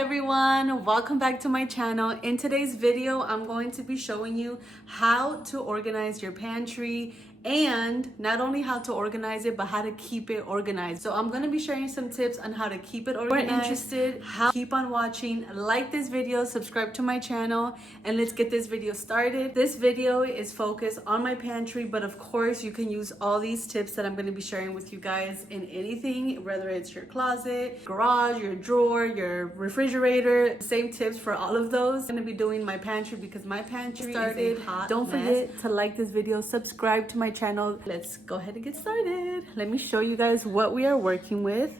everyone, welcome back to my channel. In today's video, I'm going to be showing you how to organize your pantry, and not only how to organize it, but how to keep it organized. So I'm going to be sharing some tips on how to keep it organized. If you're interested, keep on watching, like this video, subscribe to my channel, and let's get this video started. This video is focused on my pantry, but of course you can use all these tips that I'm going to be sharing with you guys in anything, whether it's your closet, garage, your drawer, your refrigerator. Same tips for all of those. I'm going to be doing my pantry because my pantry started is a hot Don't mess. Forget to like this video, subscribe to my channel. Let's go ahead and get started. Let me show you guys what we are working with.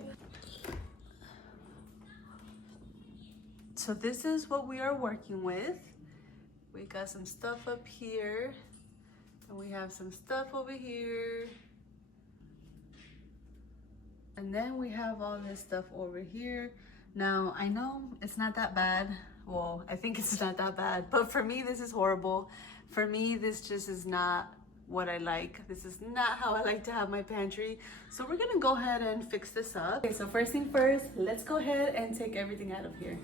So this is what we are working with. We got some stuff up here, and we have some stuff over here, and then we have all this stuff over here. Now I know it's not that bad. Well, I think it's not that bad, but for me this is horrible. For me, this just is not what I like. This is not how I like to have my pantry. So we're gonna go ahead and fix this up. Okay, so first thing first, let's go ahead and take everything out of here.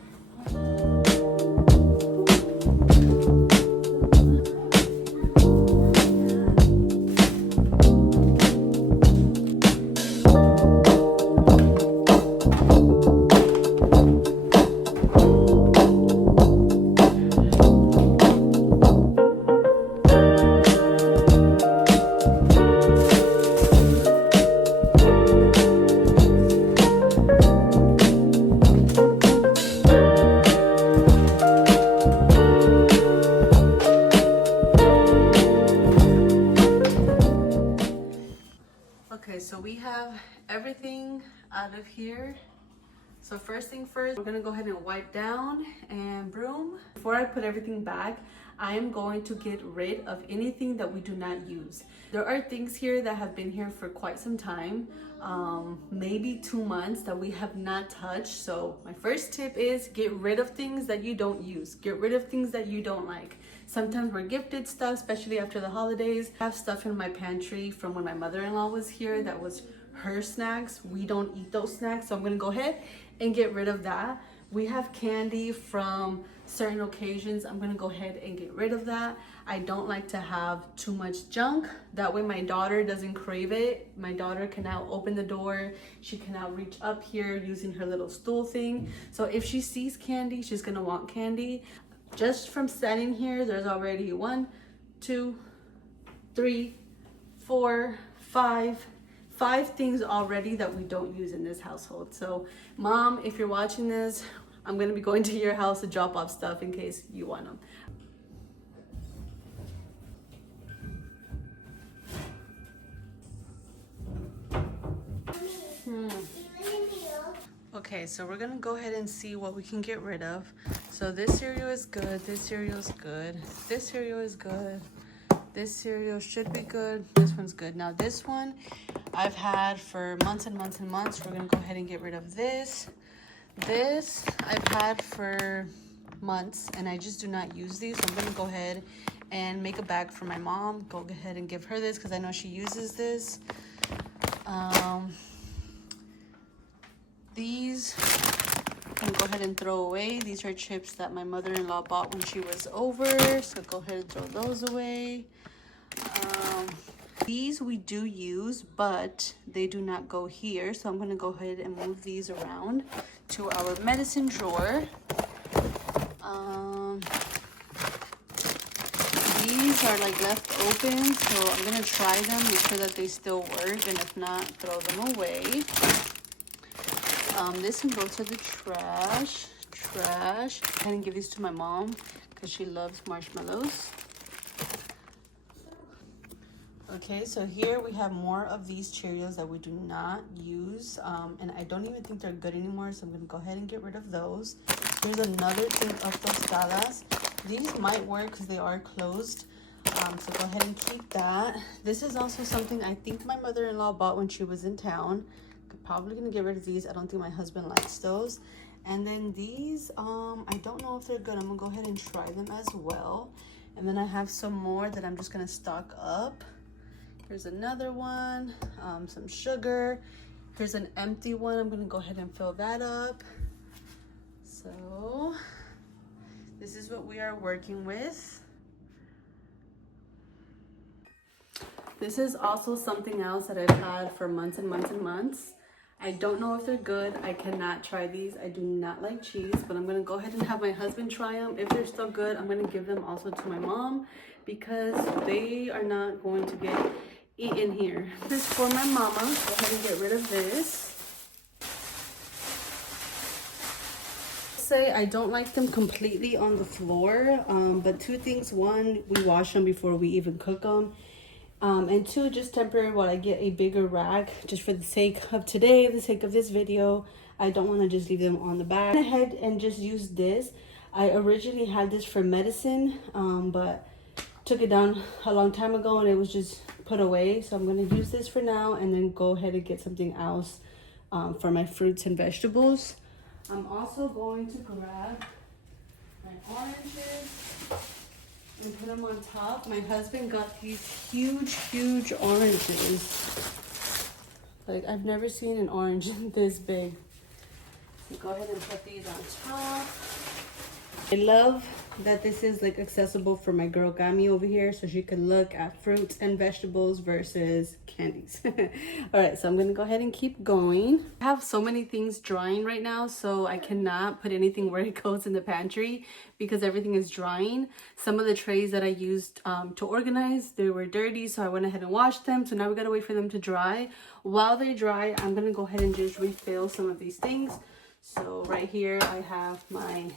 Okay, so we have everything out of here. So first thing first, we're gonna go ahead and wipe down and broom. Before I put everything back, I am going to get rid of anything that we do not use. There are things here that have been here for quite some time, maybe 2 months, that we have not touched. So my first tip is get rid of things that you don't use. Get rid of things that you don't like. Sometimes we're gifted stuff, especially after the holidays. I have stuff in my pantry from when my mother-in-law was here that was her snacks. We don't eat those snacks, so I'm gonna go ahead and get rid of that. We have candy from certain occasions. I'm gonna go ahead and get rid of that. I don't like to have too much junk. That way my daughter doesn't crave it. My daughter can now open the door. She can now reach up here using her little stool thing. So if she sees candy, she's gonna want candy. Just from standing here, there's already 1, 2, 3, 4, 5 things already that we don't use in this household. So Mom, if you're watching this, I'm gonna be going to your house to drop off stuff in case you want them. Okay, so we're gonna go ahead and see what we can get rid of. So this cereal is good, this cereal is good, this cereal is good, this cereal should be good, this one's good. Now this one I've had for months and months and months. We're gonna go ahead and get rid of this. This I've had for months and I just do not use these. So I'm gonna go ahead and make a bag for my mom. Go ahead and give her this because I know she uses this. These I'm gonna go ahead and throw away. These are chips that my mother-in-law bought when she was over, so go ahead and throw those away. These we do use, but they do not go here, so I'm gonna go ahead and move these around to our medicine drawer. These are like left open, so I'm gonna try them, make sure that they still work, and if not, throw them away. This can go to the trash. I'm gonna give these to my mom because she loves marshmallows. Okay, so here we have more of these Cheerios that we do not use, and I don't even think they're good anymore, so I'm gonna go ahead and get rid of those. Here's another thing of tostadas. These might work because they are closed, so go ahead and keep that. This is also something I think my mother-in-law bought when she was in town. Probably gonna get rid of these. I don't think my husband likes those. And then these, I don't know if they're good. I'm gonna go ahead and try them as well. And then I have some more that I'm just gonna stock up. Here's another one, some sugar. Here's an empty one. I'm gonna go ahead and fill that up. So this is what we are working with. This is also something else that I've had for months and months and months. I don't know if they're good. I cannot try these. I do not like cheese, but I'm gonna go ahead and have my husband try them. If they're still good, I'm gonna give them also to my mom because they are not going to get eaten here. This is for my mama. Go ahead and get rid of this. Say I don't like them completely on the floor, but two things. One, we wash them before we even cook them. And two, just temporary while I get a bigger rack, just for the sake of today, the sake of this video. I don't want to just leave them on the back. I went ahead and just use this. I originally had this for medicine, but took it down a long time ago and it was just put away. So I'm going to use this for now and then go ahead and get something else for my fruits and vegetables. I'm also going to grab my oranges and put them on top. My husband got these huge oranges. Like, I've never seen an orange this big. So go ahead and put these on top. I love that this is like accessible for my girl Gami over here, so she can look at fruits and vegetables versus candies. All right, so I'm gonna go ahead and keep going. I have so many things drying right now, so I cannot put anything where it goes in the pantry because everything is drying. Some of the trays that I used to organize, they were dirty, so I went ahead and washed them. So now we gotta wait for them to dry. While they dry, I'm gonna go ahead and just refill some of these things. So right here I have my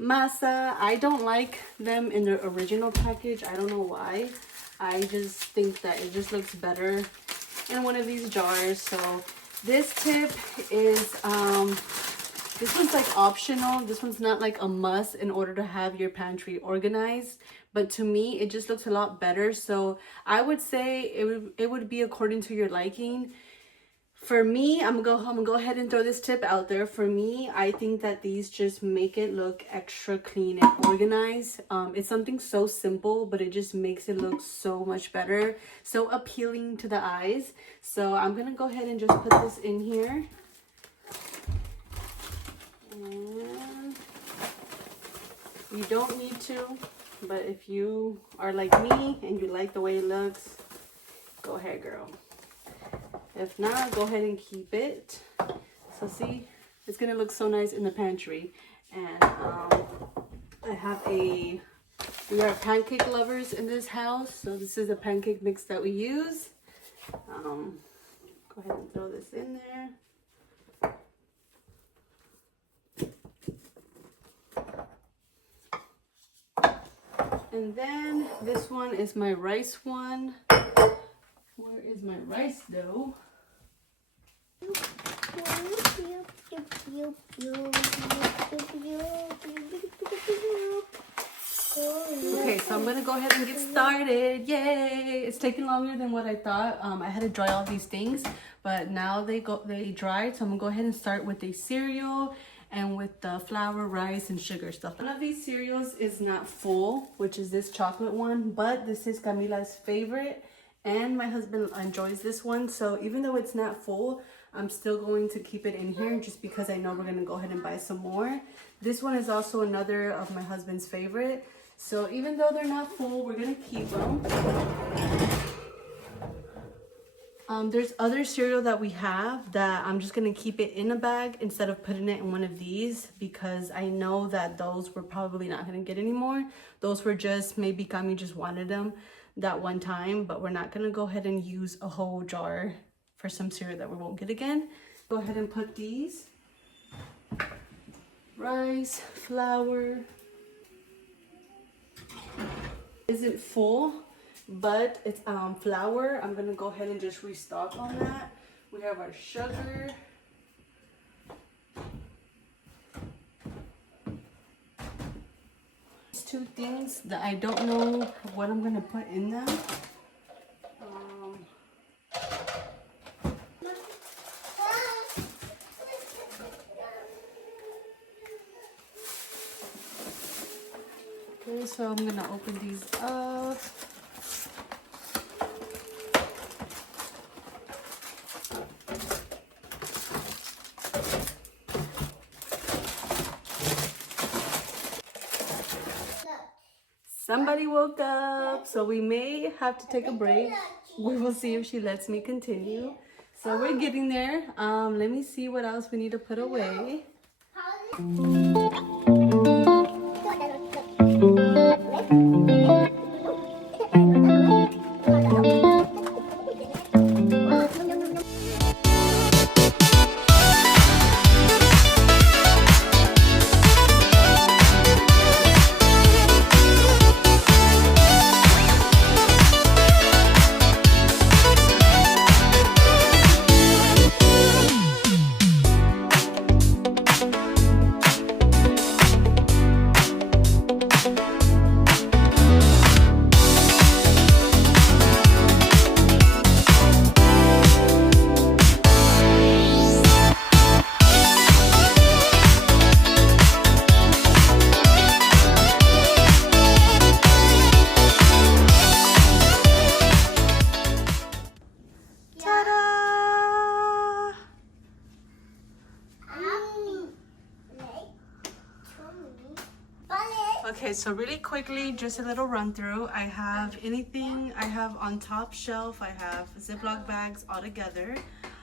masa. I don't like them in their original package. I don't know why. I just think that it just looks better in one of these jars. So this tip is this one's like optional. This one's not like a must in order to have your pantry organized, but to me it just looks a lot better. So I would say it would be according to your liking. For me, I'm gonna go ahead and throw this tip out there. For me, I think that these just make it look extra clean and organized. It's something so simple, but it just makes it look so much better, so appealing to the eyes. So I'm gonna go ahead and just put this in here. And you don't need to, but if you are like me and you like the way it looks, go ahead, girl. If not, go ahead and keep it. So see, it's gonna look so nice in the pantry. And I have we are pancake lovers in this house, so this is a pancake mix that we use. Go ahead and throw this in there. And then this one is my rice one. Where is my rice dough? Okay, so I'm gonna go ahead and get started. Yay! It's taking longer than what I thought. I had to dry all these things, but now they dried. So I'm gonna go ahead and start with the cereal and with the flour, rice, and sugar stuff. One of these cereals is not full, which is this chocolate one, but this is Camila's favorite. And my husband enjoys this one, so even though it's not full, I'm still going to keep it in here just because I know we're going to go ahead and buy some more. This one is also another of my husband's favorite, so even though they're not full, we're going to keep them. There's other cereal that we have that I'm just going to keep it in a bag instead of putting it in one of these because I know that those we're probably not going to get anymore. Those were just, maybe Kami just wanted them that one time, but we're not gonna go ahead and use a whole jar for some cereal that we won't get again. Go ahead and put these rice, flour. Isn't full, but it's flour. I'm gonna go ahead and just restock on that. We have our sugar. Two things that I don't know what I'm gonna put in them. Okay, so I'm gonna open these up. Somebody woke up, so we may have to take a break. We will see if she lets me continue. So we're getting there. Let me see what else we need to put away. Okay, so really quickly, just a little run through. I have anything I have on top shelf. I have Ziploc bags all together.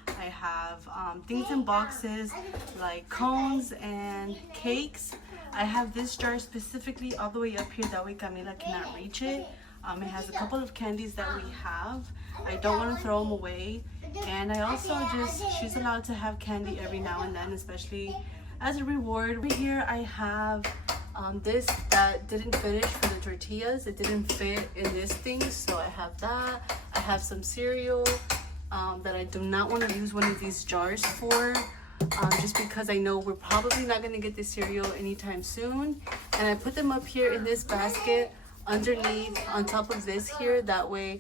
I have things in boxes like cones and cakes. I have this jar specifically all the way up here, that way Camila cannot reach it. It has a couple of candies that we have. I don't want to throw them away. And I also she's allowed to have candy every now and then, especially as a reward. Over here I have this that didn't finish for the tortillas. It didn't fit in this thing, so I have that. I have some cereal that I do not want to use one of these jars for, just because I know we're probably not going to get this cereal anytime soon. And I put them up here in this basket underneath on top of this here, that way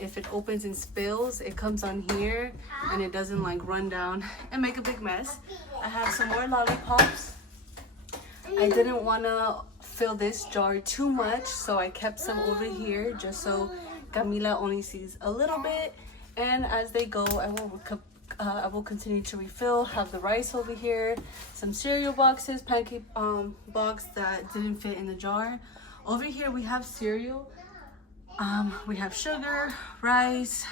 if it opens and spills, it comes on here and it doesn't like run down and make a big mess. I have some more lollipops. I didn't want to fill this jar too much, so I kept some over here just so Camila only sees a little bit, and as they go I will continue to refill. Have the rice over here, some cereal boxes, pancake box that didn't fit in the jar. Over here we have cereal, we have sugar, rice,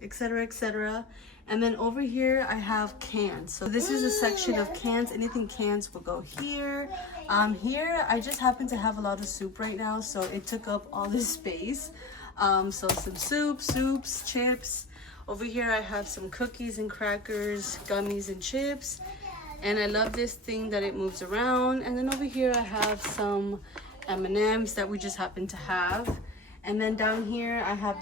etc, etc. And then over here I have cans. So this is a section of cans. Anything cans will go here. Here I just happen to have a lot of soup right now, so it took up all this space. So some soups, chips. Over here I have some cookies and crackers, gummies and chips. And I love this thing that it moves around. And then over here I have some M&Ms that we just happen to have. And then down here I have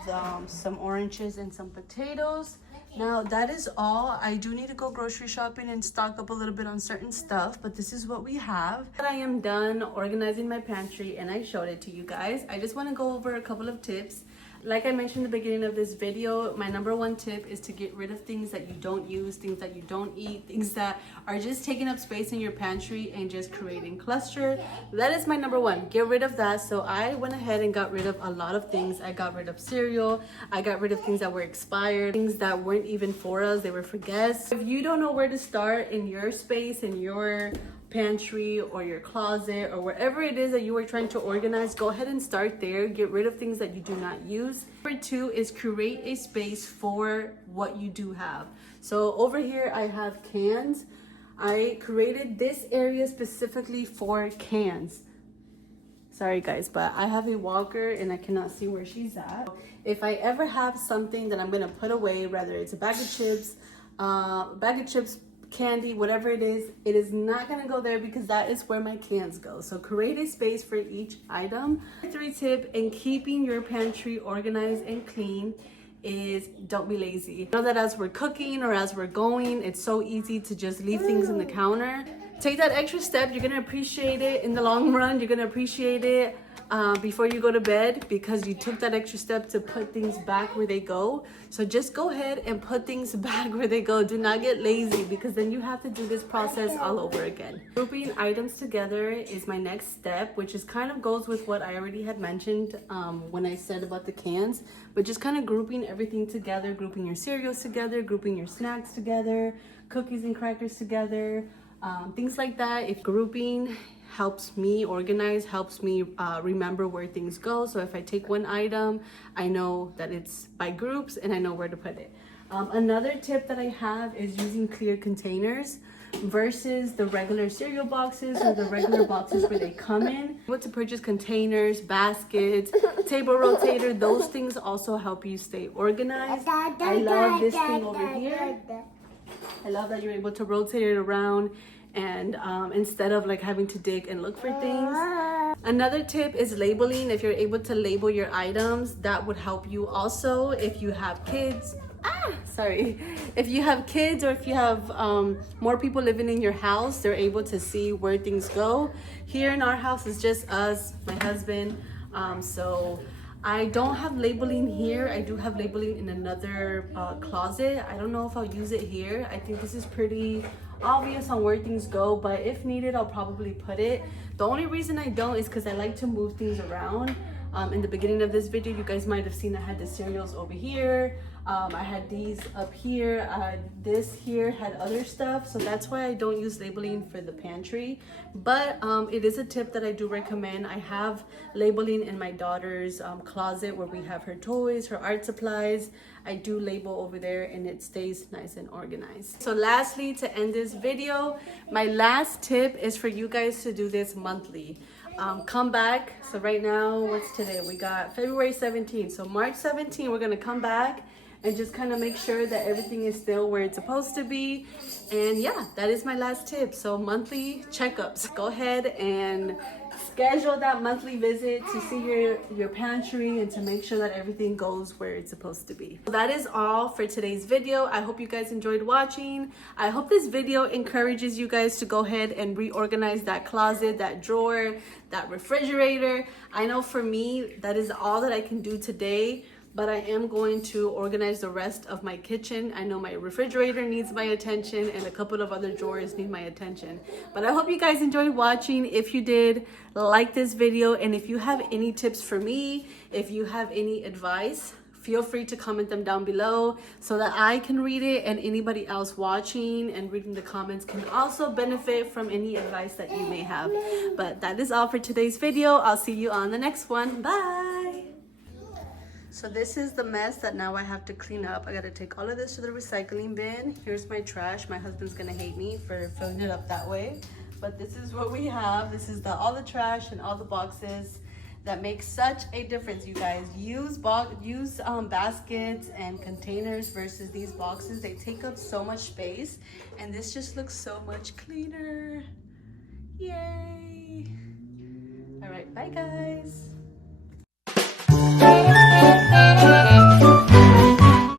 some oranges and some potatoes. Now that is all. I do need to go grocery shopping and stock up a little bit on certain stuff, but this is what we have. I am done organizing my pantry and I showed it to you guys. I just want to go over a couple of tips. Like I mentioned in the beginning of this video, my number one tip is to get rid of things that you don't use, things that you don't eat, things that are just taking up space in your pantry and just creating cluster. That is my number one. Get rid of that. So I went ahead and got rid of a lot of things. I got rid of cereal. I got rid of things that were expired, things that weren't even for us. They were for guests. If you don't know where to start in your space, in your pantry or your closet or wherever it is that you are trying to organize, go ahead and start there. Get rid of things that you do not use. Number two is create a space for what you do have. So over here I have cans. I created this area specifically for cans. Sorry guys, but I have a walker and I cannot see where she's at. If I ever have something that I'm gonna put away, whether it's a bag of chips, candy, whatever it is not gonna go there because that is where my cans go. So create a space for each item. Three tip in keeping your pantry organized and clean is don't be lazy. I know that as we're cooking or as we're going, it's so easy to just leave things in the counter. Take that extra step. You're gonna appreciate it in the long run. You're gonna appreciate it before you go to bed because you took that extra step to put things back where they go. So just go ahead and put things back where they go. Do not get lazy because then you have to do this process all over again. Grouping items together is my next step, which is kind of goes with what I already had mentioned when I said about the cans, but just kind of grouping everything together, grouping your cereals together, grouping your snacks together, cookies and crackers together, things like that. If grouping helps me organize, helps me remember where things go. So if I take one item, I know that it's by groups and I know where to put it. Another tip that I have is using clear containers versus the regular cereal boxes or the regular boxes where they come in. What to purchase containers, baskets, table rotator, those things also help you stay organized. I love this thing over here. I love that you're able to rotate it around and instead of like having to dig and look for things. Another tip is labeling. If you're able to label your items, that would help you also if you have kids. If you have kids or if you have more people living in your house, they're able to see where things go. Here in our house, it's just us, my husband. So I don't have labeling here. I do have labeling in another closet. I don't know if I'll use it here. I think this is pretty obvious on where things go, but if needed, I'll probably put it. The only reason I don't is because I like to move things around. In the beginning of this video, you guys might have seen I had the cereals over here. I had these up here. This here had other stuff, so that's why I don't use labeling for the pantry. But it is a tip that I do recommend. I have labeling in my daughter's closet where we have her toys, her art supplies. I do label over there and it stays nice and organized. So lastly, to end this video, my last tip is for you guys to do this monthly. Come back. So right now, what's today? We got February 17th. So March 17th, we're gonna come back and just kind of make sure that everything is still where it's supposed to be. And yeah, that is my last tip. So monthly checkups. Go ahead and schedule that monthly visit to see your pantry and to make sure that everything goes where it's supposed to be. So that is all for today's video. I hope you guys enjoyed watching. I hope this video encourages you guys to go ahead and reorganize that closet, that drawer, that refrigerator. I know for me, that is all that I can do today, but I am going to organize the rest of my kitchen. I know my refrigerator needs my attention and a couple of other drawers need my attention. But I hope you guys enjoyed watching. If you did, like this video. And if you have any tips for me, if you have any advice, feel free to comment them down below so that I can read it and anybody else watching and reading the comments can also benefit from any advice that you may have. But that is all for today's video. I'll see you on the next one. Bye. So this is the mess that now I have to clean up. I gotta take all of this to the recycling bin. Here's my trash. My husband's gonna hate me for filling it up that way. But this is what we have. This is all the trash and all the boxes that make such a difference, you guys. Use baskets and containers versus these boxes. They take up so much space and this just looks so much cleaner. Yay. All right, bye guys.